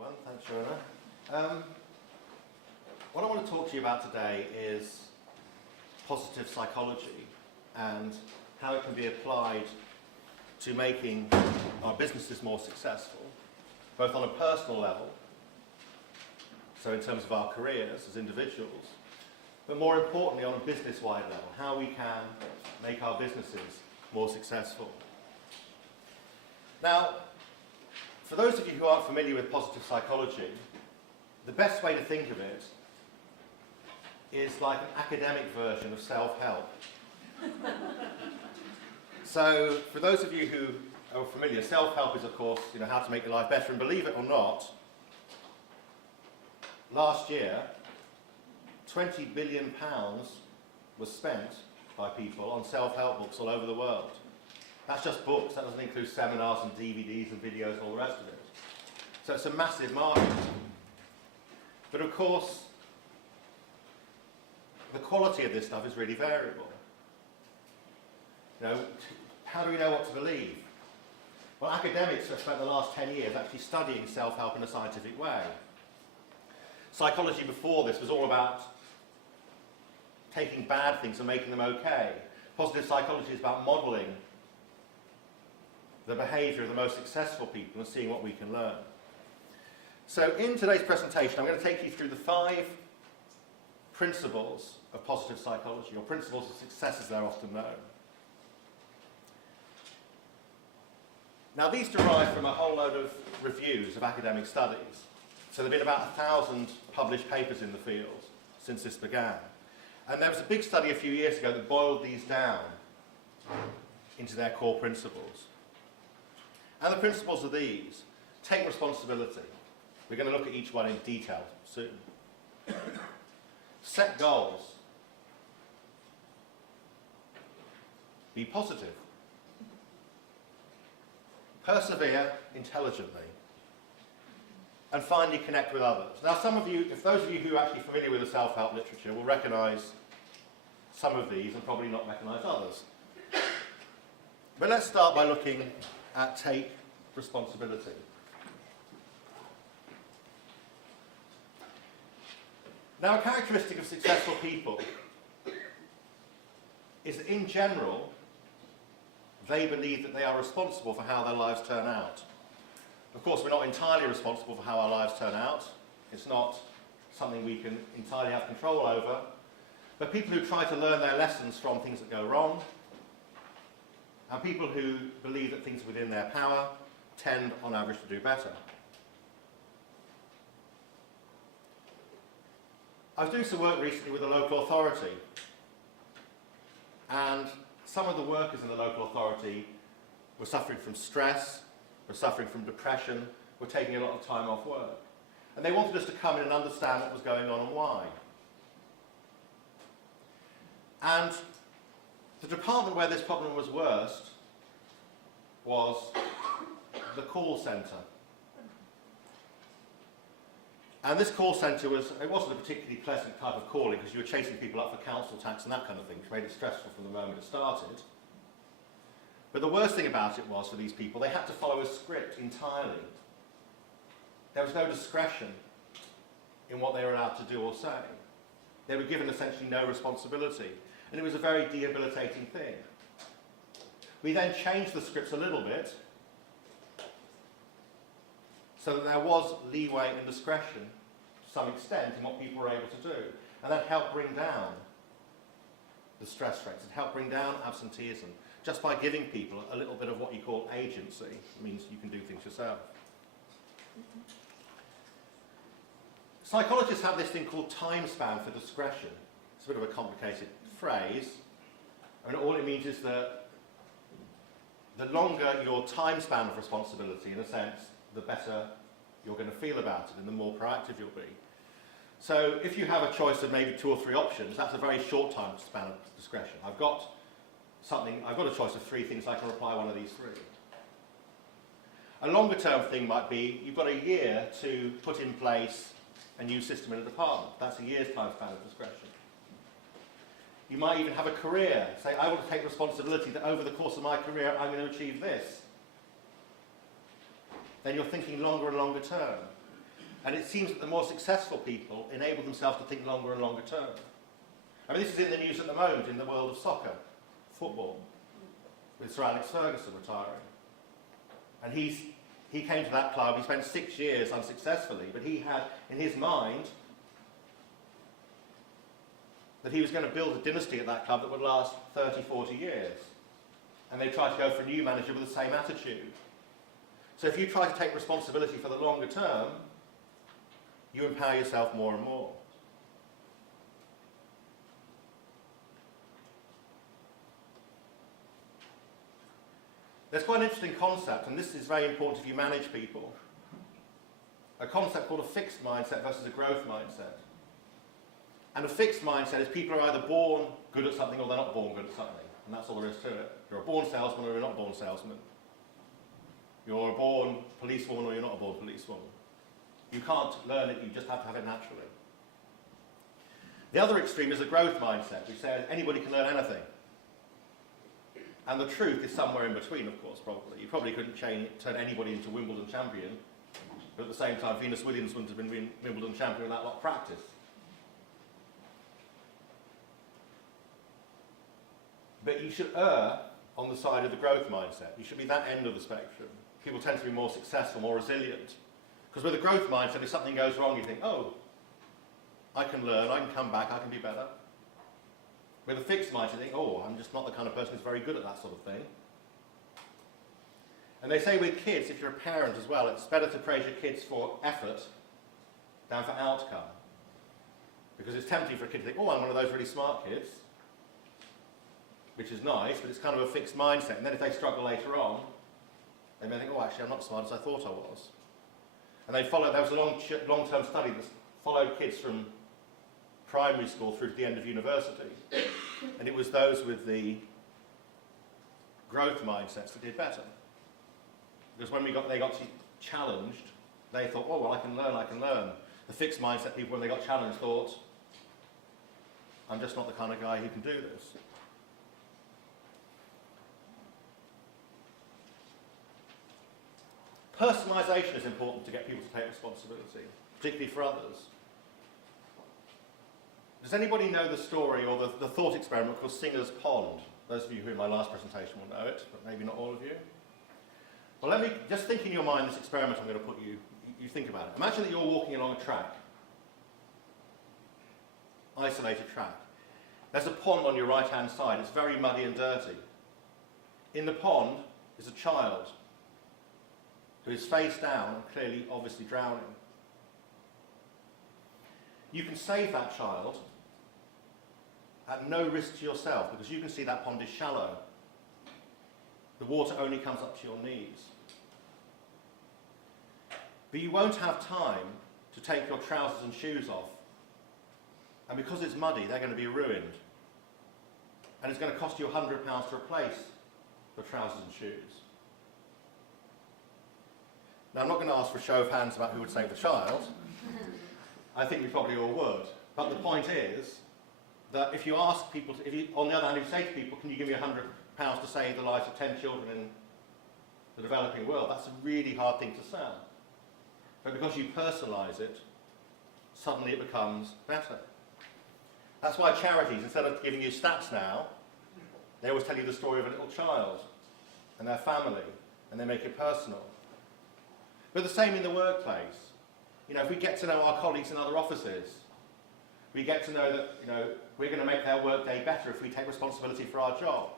everyone. Thanks, Shona. What I want to talk to you about today is positive psychology and how it can be applied to making our businesses more successful, both on a personal level, so in terms of our careers as individuals, but more importantly on a business-wide level, how we can make our businesses more successful. Now, for those of you who aren't familiar with positive psychology, the best way to think of it is like an academic version of self-help. So, for those of you who are familiar, self-help is, of course, how to make your life better. And believe it or not, last year, £20 billion was spent by people on self-help books all over the world. That's just books. That doesn't include seminars and DVDs and videos and all the rest of it. So it's a massive market. But of course, the quality of this stuff is really variable. How do we know what to believe? Well, academics have spent the last 10 years actually studying self-help in a scientific way. Psychology before this was all about taking bad things and making them okay. Positive psychology is about modelling the behaviour of the most successful people and seeing what we can learn. So in today's presentation, I'm going to take you through the 5 principles of positive psychology, or principles of success as they're often known. Now these derive from a whole load of reviews of academic studies. So there have been about 1,000 published papers in the field since this began. And there was a big study a few years ago that boiled these down into their core principles. And the principles are these. Take responsibility. We're going to look at each one in detail soon. Set goals. Be positive. Persevere intelligently. And finally connect with others. Now if those of you who are actually familiar with the self-help literature will recognise some of these and probably not recognise others. But let's start by looking at take responsibility. Now, a characteristic of successful people is that in general, they believe that they are responsible for how their lives turn out. Of course, we're not entirely responsible for how our lives turn out. It's not something we can entirely have control over. But people who try to learn their lessons from things that go wrong, and people who believe that things are within their power, tend, on average, to do better. I was doing some work recently with a local authority, and some of the workers in the local authority were suffering from stress, were suffering from depression, were taking a lot of time off work. And they wanted us to come in and understand what was going on and why. And the department where this problem was worst was the call centre. And this call centre wasn't a particularly pleasant type of calling because you were chasing people up for council tax and that kind of thing, which made it stressful from the moment it started. But the worst thing about it was, for these people, they had to follow a script entirely. There was no discretion in what they were allowed to do or say. They were given essentially no responsibility. And it was a very debilitating thing. We then changed the scripts a little bit so that there was leeway and discretion to some extent in what people were able to do. And that helped bring down the stress rates. It helped bring down absenteeism just by giving people a little bit of what you call agency. It means you can do things yourself. Psychologists have this thing called time span for discretion. It's a bit of a complicated phrase. I mean, all it means is that the longer your time span of responsibility, in a sense, the better you're going to feel about it and the more proactive you'll be. So if you have a choice of maybe 2 or 3 options, that's a very short time span of discretion. I've got a choice of 3 things, I can apply one of these 3. A longer term thing might be, you've got a year to put in place a new system in a department. That's a year's time span of discretion. You might even have a career. Say, I want to take responsibility that over the course of my career, I'm going to achieve this. Then you're thinking longer and longer term. And it seems that the more successful people enable themselves to think longer and longer term. I mean, this is in the news at the moment in the world of soccer, football, with Sir Alex Ferguson retiring. And he came to that club, he spent 6 years unsuccessfully, but he had in his mind that he was going to build a dynasty at that club that would last 30, 40 years. And they tried to go for a new manager with the same attitude. So if you try to take responsibility for the longer term, you empower yourself more and more. There's quite an interesting concept, and this is very important if you manage people. A concept called a fixed mindset versus a growth mindset. And a fixed mindset is people are either born good at something or they're not born good at something. And that's all there is to it. You're a born salesman or you're not a born salesman. You're a born policewoman or you're not a born policewoman. You can't learn it, you just have to have it naturally. The other extreme is a growth mindset, which says anybody can learn anything. And the truth is somewhere in between, of course, probably. You probably couldn't turn anybody into Wimbledon champion, but at the same time, Venus Williams wouldn't have been Wimbledon champion without a lot of practice. But you should err on the side of the growth mindset. You should be that end of the spectrum. People tend to be more successful, more resilient. Because with a growth mindset, if something goes wrong, you think, oh, I can learn, I can come back, I can be better. With a fixed mindset, you think, oh, I'm just not the kind of person who's very good at that sort of thing. And they say with kids, if you're a parent as well, it's better to praise your kids for effort than for outcome. Because it's tempting for a kid to think, oh, I'm one of those really smart kids, which is nice, but it's kind of a fixed mindset. And then if they struggle later on, they may think, oh, actually, I'm not as smart as I thought I was. And there was a long-term study that followed kids from primary school through to the end of university. And it was those with the growth mindsets that did better. Because when they got challenged, they thought, oh, well, I can learn. The fixed mindset people, when they got challenged, thought, I'm just not the kind of guy who can do this. Personalisation is important to get people to take responsibility, particularly for others. Does anybody know the story or the thought experiment called Singer's Pond? Those of you who in my last presentation will know it, but maybe not all of you. Well, let me just think in your mind this experiment I'm going to put you think about it. Imagine that you're walking along a track, isolated track. There's a pond on your right-hand side. It's very muddy and dirty. In the pond is a child who is face down and clearly, obviously drowning. You can save that child at no risk to yourself because you can see that pond is shallow. The water only comes up to your knees. But you won't have time to take your trousers and shoes off. And because it's muddy, they're going to be ruined. And it's going to cost you £100 to replace your trousers and shoes. Now, I'm not going to ask for a show of hands about who would save the child. I think we probably all would. But the point is that if you ask people, on the other hand, if you say to people, can you give me £100 to save the lives of 10 children in the developing world, that's a really hard thing to sell. But because you personalise it, suddenly it becomes better. That's why charities, instead of giving you stats now, they always tell you the story of a little child and their family, and they make it personal. But the same in the workplace. You know, if we get to know our colleagues in other offices, we get to know that, we're going to make their workday better if we take responsibility for our job.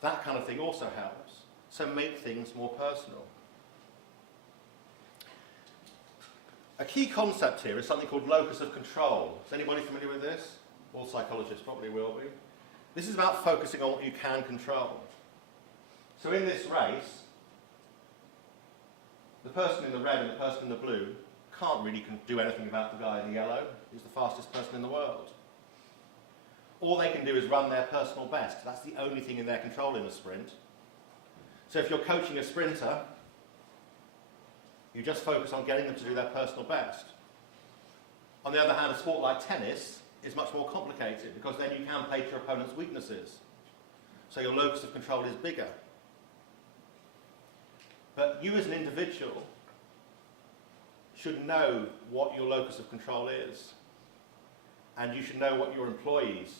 That kind of thing also helps. So make things more personal. A key concept here is something called Locus of Control. Is anybody familiar with this? All psychologists probably will be. This is about focusing on what you can control. So in this race, the person in the red and the person in the blue can't really do anything about the guy in the yellow. He's the fastest person in the world. All they can do is run their personal best. That's the only thing in their control in a sprint. So if you're coaching a sprinter, you just focus on getting them to do their personal best. On the other hand, a sport like tennis is much more complicated because then you can play to your opponent's weaknesses. So your locus of control is bigger. But you as an individual should know what your locus of control is. And you should know what your employees'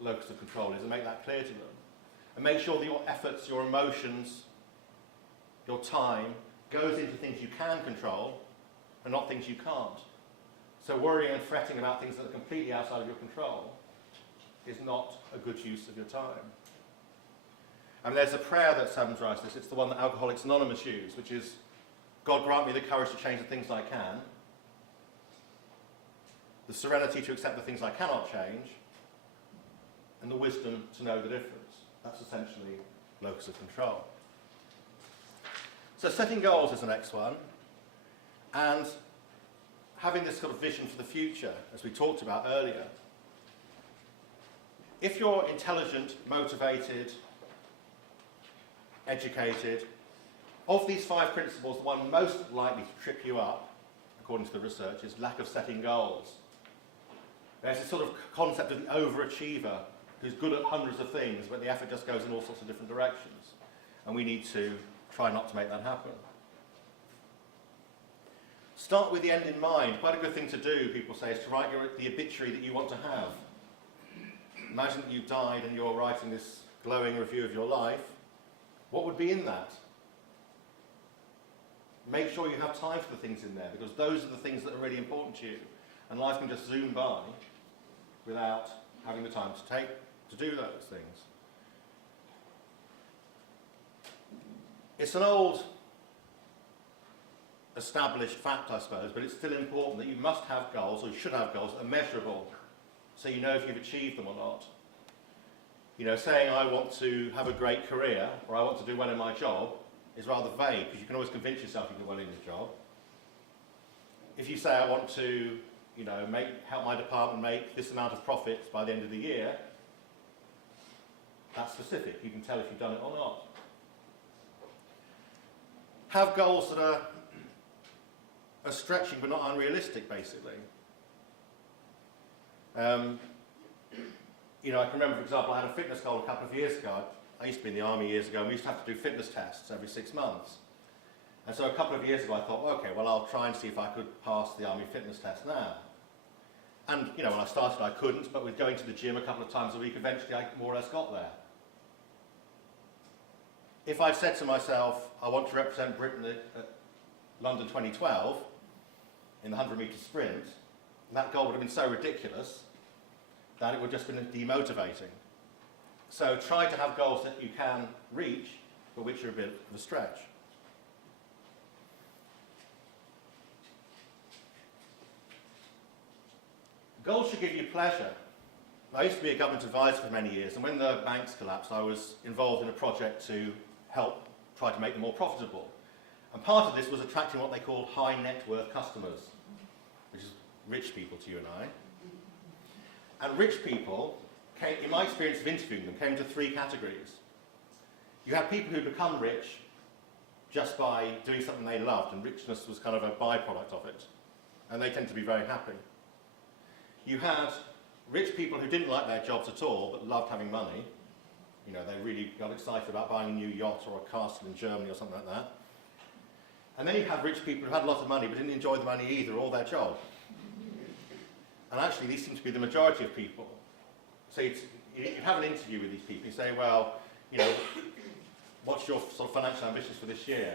locus of control is and make that clear to them. And make sure that your efforts, your emotions, your time goes into things you can control and not things you can't. So worrying and fretting about things that are completely outside of your control is not a good use of your time. And there's a prayer that summarizes this. It's the one that Alcoholics Anonymous use, which is, God grant me the courage to change the things I can, the serenity to accept the things I cannot change, and the wisdom to know the difference. That's essentially locus of control. So setting goals is the next one, and having this sort of vision for the future, as we talked about earlier. If you're intelligent, motivated, educated, of these 5 principles, the one most likely to trip you up, according to the research, is lack of setting goals. There's this sort of concept of the overachiever who's good at hundreds of things, but the effort just goes in all sorts of different directions. And we need to try not to make that happen. Start with the end in mind. Quite a good thing to do, people say, is to write the obituary that you want to have. Imagine that you've died and you're writing this glowing review of your life. What would be in that? Make sure you have time for the things in there, because those are the things that are really important to you. And life can just zoom by without having the time to do those things. It's an old established fact, I suppose, but it's still important that you must have goals, or you should have goals that are measurable, so you know if you've achieved them or not. You know, saying I want to have a great career, or I want to do well in my job, is rather vague, because you can always convince yourself you do well in your job. If you say I want to, you know, help my department make this amount of profits by the end of the year, that's specific. You can tell if you've done it or not. Have goals that are stretching but not unrealistic, basically. You know, I can remember, for example, I had a fitness goal a couple of years ago. I used to be in the army years ago, and we used to have to do fitness tests every 6 months. And so a couple of years ago I thought, okay, well, I'll try and see if I could pass the army fitness test now. And, you know, when I started I couldn't, but with going to the gym a couple of times a week, eventually I more or less got there. If I'd said to myself, I want to represent Britain at London 2012 in the 100-metre sprint, that goal would have been so ridiculous that it would have just been demotivating. So try to have goals that you can reach, but which are a bit of a stretch. Goals should give you pleasure. I used to be a government advisor for many years, and when the banks collapsed, I was involved in a project to help try to make them more profitable. And part of this was attracting what they called high net worth customers, which is rich people to you and I. And rich people, in my experience of interviewing them, came into 3 categories. You had people who become rich just by doing something they loved, and richness was kind of a byproduct of it. And they tend to be very happy. You had rich people who didn't like their jobs at all, but loved having money. You know, they really got excited about buying a new yacht or a castle in Germany or something like that. And then you had rich people who had a lot of money, but didn't enjoy the money either, or their job. And actually, these seem to be the majority of people. So you'd have an interview with these people. You say, well, you know, what's your sort of financial ambitions for this year?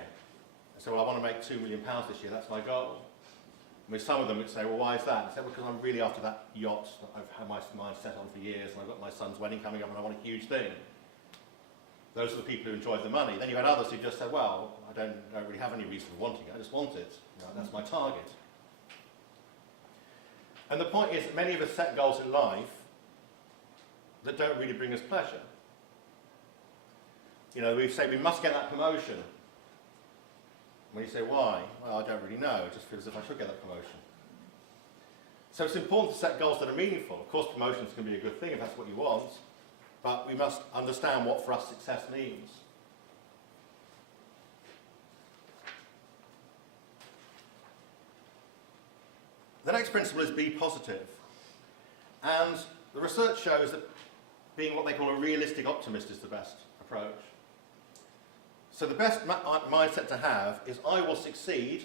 I say, well, I want to make £2 million this year. That's my goal. And with some of them, would say, well, why is that? I say, well, because I'm really after that yacht that I've had my mind set on for years, and I've got my son's wedding coming up, and I want a huge thing. Those are the people who enjoyed the money. Then you had others who just said, well, I don't really have any reason for wanting it. I just want it. You know, that's my target. And the point is that many of us set goals in life that don't really bring us pleasure. You know, we say we must get that promotion. When you say why, well, I don't really know. It just feels as if I should get that promotion. So it's important to set goals that are meaningful. Of course, promotions can be a good thing if that's what you want, but we must understand what for us success means. The next principle is be positive. And the research shows that being what they call a realistic optimist is the best approach. So the best mindset to have is I will succeed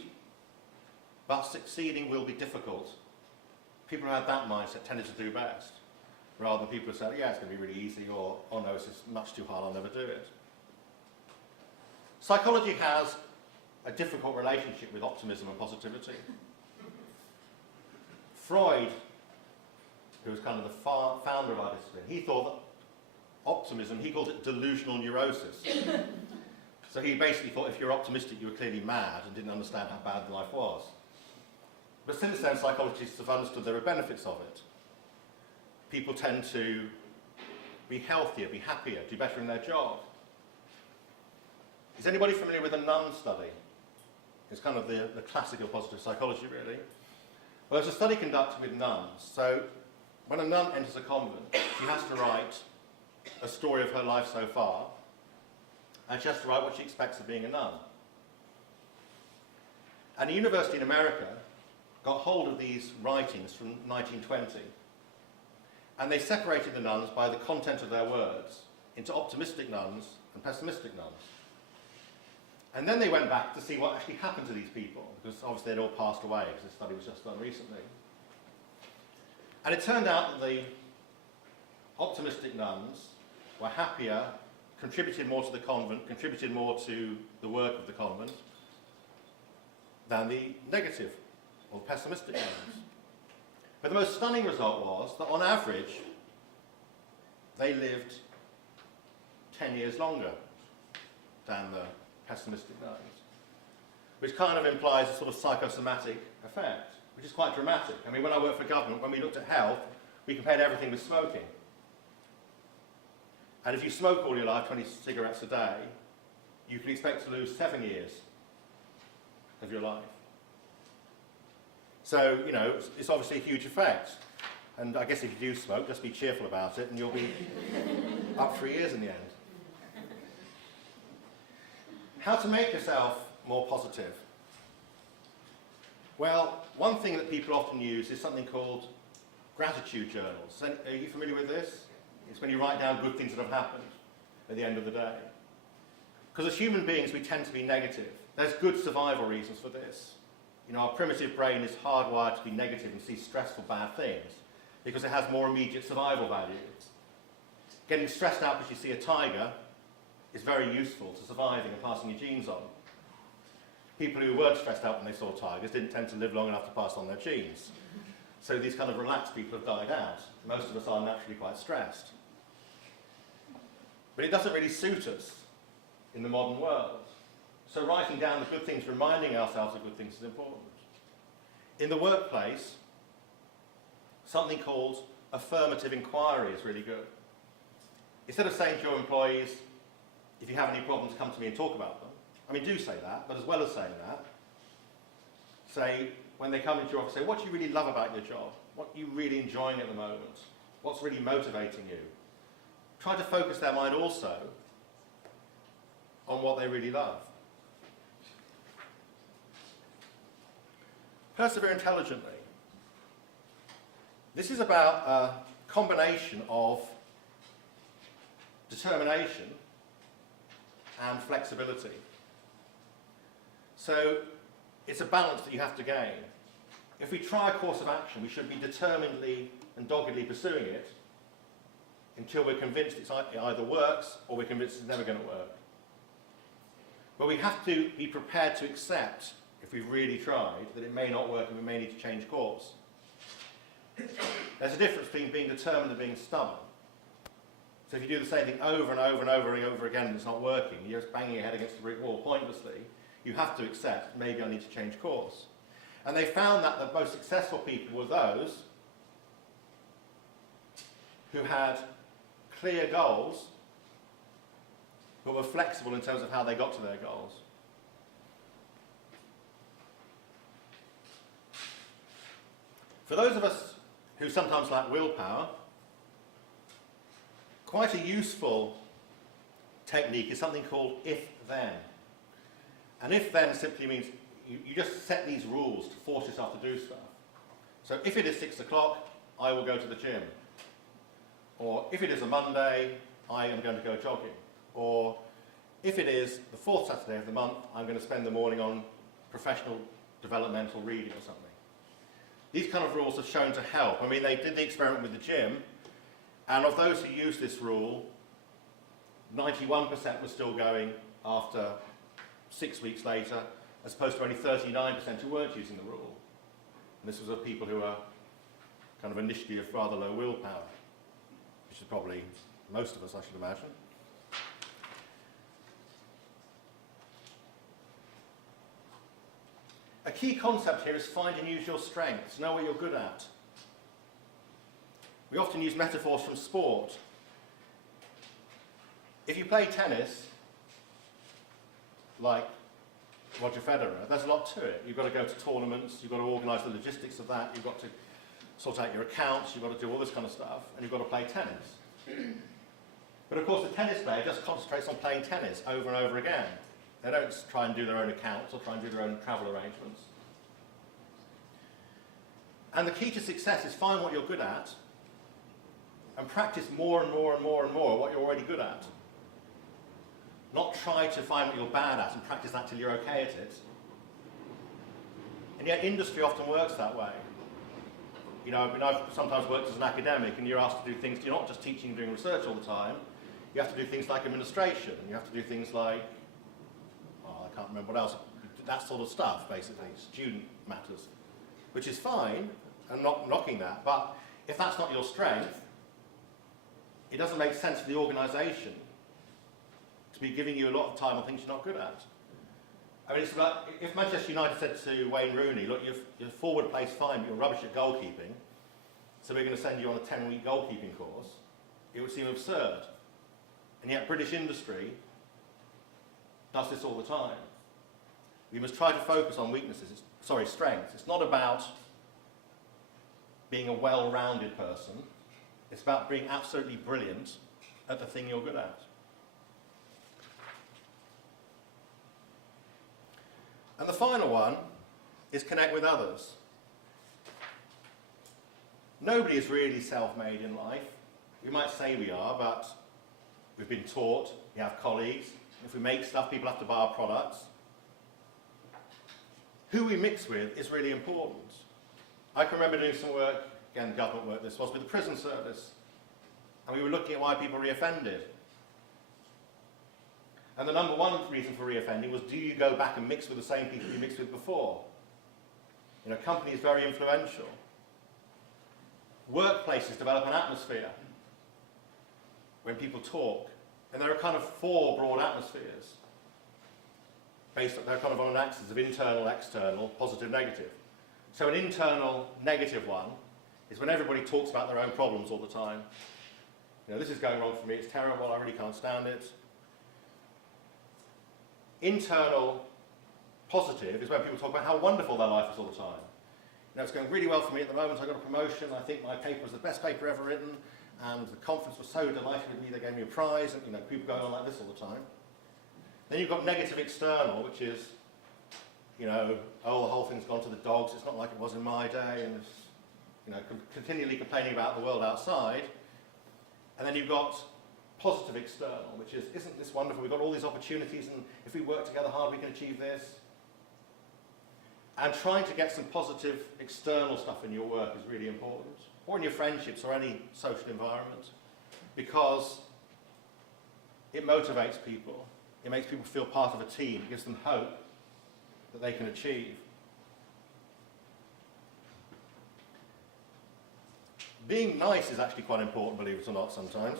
but succeeding will be difficult. People who had that mindset tended to do best, rather than people who said, yeah, it's going to be really easy, or, oh no, it's just much too hard, I'll never do it. Psychology has a difficult relationship with optimism and positivity. Freud, who was kind of the founder of our discipline, he thought that optimism, he called it delusional neurosis. So he basically thought if you're optimistic, you were clearly mad and didn't understand how bad life was. But since then, psychologists have understood there are benefits of it. People tend to be healthier, be happier, do better in their job. Is anybody familiar with the nun study? It's kind of the classic of positive psychology, really. Well, there's a study conducted with nuns. So when a nun enters a convent, she has to write a story of her life so far, and she has to write what she expects of being a nun. And a university in America got hold of these writings from 1920, and they separated the nuns by the content of their words into optimistic nuns and pessimistic nuns. And then they went back to see what actually happened to these people, because obviously they'd all passed away, because this study was just done recently. And it turned out that the optimistic nuns were happier, contributed more to the convent, contributed more to the work of the convent, than the negative or pessimistic nuns. But the most stunning result was that on average, they lived 10 years longer than the pessimistic nuns, which kind of implies a sort of psychosomatic effect, which is quite dramatic. I mean, when I worked for government, when we looked at health, we compared everything with smoking. And if you smoke all your life, 20 cigarettes a day, you can expect to lose 7 years of your life. So, you know, it's obviously a huge effect. And I guess if you do smoke, just be cheerful about it and you'll be up 3 years in the end. How to make yourself more positive? Well, one thing that people often use is something called gratitude journals. Are you familiar with this? It's when you write down good things that have happened at the end of the day. Because as human beings, we tend to be negative. There's good survival reasons for this. You know, our primitive brain is hardwired to be negative and see stressful, bad things because it has more immediate survival value. Getting stressed out because you see a tiger is very useful to surviving and passing your genes on. People who weren't stressed out when they saw tigers didn't tend to live long enough to pass on their genes. So these kind of relaxed people have died out. Most of us are naturally quite stressed. But it doesn't really suit us in the modern world. So writing down the good things, reminding ourselves of good things is important. In the workplace, something called Affirmative Inquiry is really good. Instead of saying to your employees, if you have any problems, come to me and talk about them. I mean, do say that, but as well as saying that, say, when they come into your office, say, what do you really love about your job? What are you really enjoying at the moment? What's really motivating you? Try to focus their mind also on what they really love. Persevere intelligently. This is about a combination of determination and flexibility. So it's a balance that you have to gain. If we try a course of action, we should be determinedly and doggedly pursuing it until we're convinced it either works or we're convinced it's never going to work. But we have to be prepared to accept, if we've really tried, that it may not work and we may need to change course. There's a difference between being determined and being stubborn. So if you do the same thing over and over and over and over again and it's not working, you're just banging your head against the brick wall pointlessly, you have to accept, maybe I need to change course. And they found that the most successful people were those who had clear goals, but were flexible in terms of how they got to their goals. For those of us who sometimes lack willpower, quite a useful technique is something called if-then. And if-then simply means you just set these rules to force yourself to do stuff. So if it is 6 o'clock, I will go to the gym. Or if it is a Monday, I am going to go jogging. Or if it is the 4th Saturday of the month, I'm going to spend the morning on professional developmental reading or something. These kind of rules have shown to help. I mean, they did the experiment with the gym, and of those who used this rule, 91% were still going after 6 weeks later, as opposed to only 39% who weren't using the rule. And this was of people who are kind of initially of rather low willpower, which is probably most of us, I should imagine. A key concept here is find and use your strengths, know what you're good at. We often use metaphors from sport. If you play tennis, like Roger Federer, there's a lot to it. You've got to go to tournaments, you've got to organise the logistics of that, you've got to sort out your accounts, you've got to do all this kind of stuff, and you've got to play tennis. But of course the tennis player just concentrates on playing tennis over and over again. They don't try and do their own accounts or try and do their own travel arrangements. And the key to success is find what you're good at and practice more and more and more and more what you're already good at. Not try to find what you're bad at and practice that till you're okay at it. And yet industry often works that way. You know, I mean, I've sometimes worked as an academic, and you're asked to do things, you're not just teaching and doing research all the time. You have to do things like administration, you have to do things like, I can't remember what else, that sort of stuff, basically, student matters, which is fine, and not knocking that, but if that's not your strength, it doesn't make sense for the organisation to be giving you a lot of time on things you're not good at. I mean, it's like, if Manchester United said to Wayne Rooney, look, your forward play's fine, but you're rubbish at goalkeeping, so we're going to send you on a 10-week goalkeeping course, it would seem absurd. And yet British industry does this all the time. We must try to focus on strengths. It's not about being a well-rounded person. It's about being absolutely brilliant at the thing you're good at. And the final one is connect with others. Nobody is really self-made in life. We might say we are, but we've been taught, we have colleagues. If we make stuff, people have to buy our products. Who we mix with is really important. I can remember doing some work, again, government work this was, with the prison service. And we were looking at why people reoffended. And the number one reason for reoffending was, do you go back and mix with the same people you mixed with before? You know, company is very influential. Workplaces develop an atmosphere when people talk. And there are kind of four broad atmospheres. They're kind of on an axis of internal, external, positive, negative. So an internal, negative one is when everybody talks about their own problems all the time. You know, this is going wrong for me, it's terrible, I really can't stand it. Internal, positive is when people talk about how wonderful their life is all the time. You know, it's going really well for me at the moment, I got a promotion, I think my paper was the best paper ever written, and the conference was so delighted with me, they gave me a prize, and you know, people going on like this all the time. Then you've got negative external, which is, you know, oh, the whole thing's gone to the dogs, it's not like it was in my day, and it's, you know, continually complaining about the world outside. And then you've got positive external, which is, isn't this wonderful, we've got all these opportunities, and if we work together hard, we can achieve this. And trying to get some positive external stuff in your work is really important, or in your friendships, or any social environment, because it motivates people. It makes people feel part of a team. It gives them hope that they can achieve. Being nice is actually quite important, believe it or not, sometimes.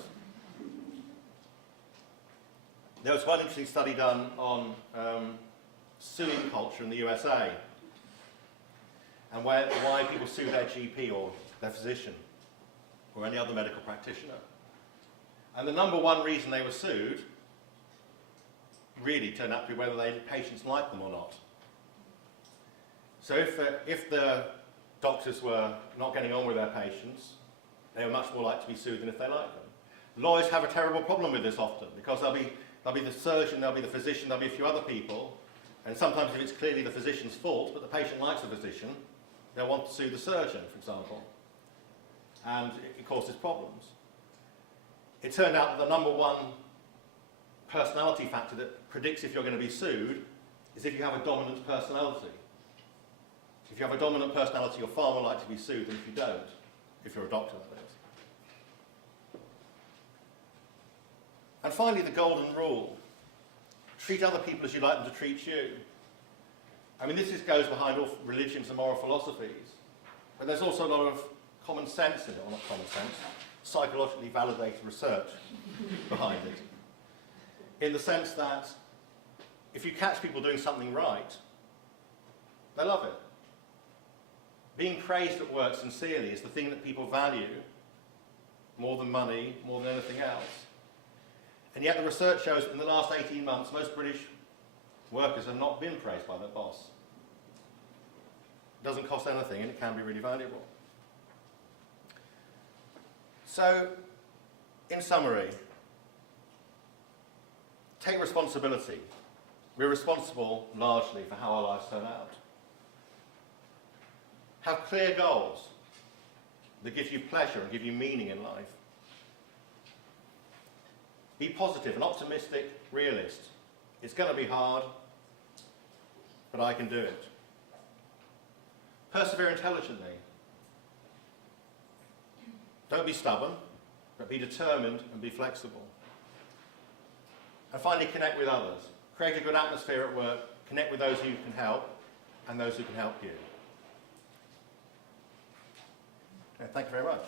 There was one interesting study done on suing culture in the USA, and why people sue their GP or their physician or any other medical practitioner. And the number one reason they were sued really turned out to be whether patients liked them or not. So if the doctors were not getting on with their patients, they were much more likely to be sued than if they liked them. Lawyers have a terrible problem with this often, because there'll be the surgeon, there'll be the physician, there'll be a few other people, and sometimes if it's clearly the physician's fault, but the patient likes the physician, they'll want to sue the surgeon, for example. And it causes problems. It turned out that the number one personality factor that predicts if you're going to be sued is if you have a dominant personality. If you have a dominant personality, you're far more likely to be sued than if you don't, if you're a doctor, that is. And finally, the golden rule. Treat other people as you'd like them to treat you. I mean, this goes behind all religions and moral philosophies, but there's also a lot of common sense in it, or not common sense, psychologically validated research behind it. In the sense that if you catch people doing something right, they love it. Being praised at work sincerely is the thing that people value more than money, more than anything else. And yet the research shows that in the last 18 months, most British workers have not been praised by their boss. It doesn't cost anything and it can be really valuable. So, in summary, take responsibility. We're responsible largely for how our lives turn out. Have clear goals that give you pleasure and give you meaning in life. Be positive, an optimistic realist. It's going to be hard, but I can do it. Persevere intelligently. Don't be stubborn, but be determined and be flexible. And finally, connect with others. Create a good atmosphere at work. Connect with those who can help and those who can help you. Okay, thank you very much.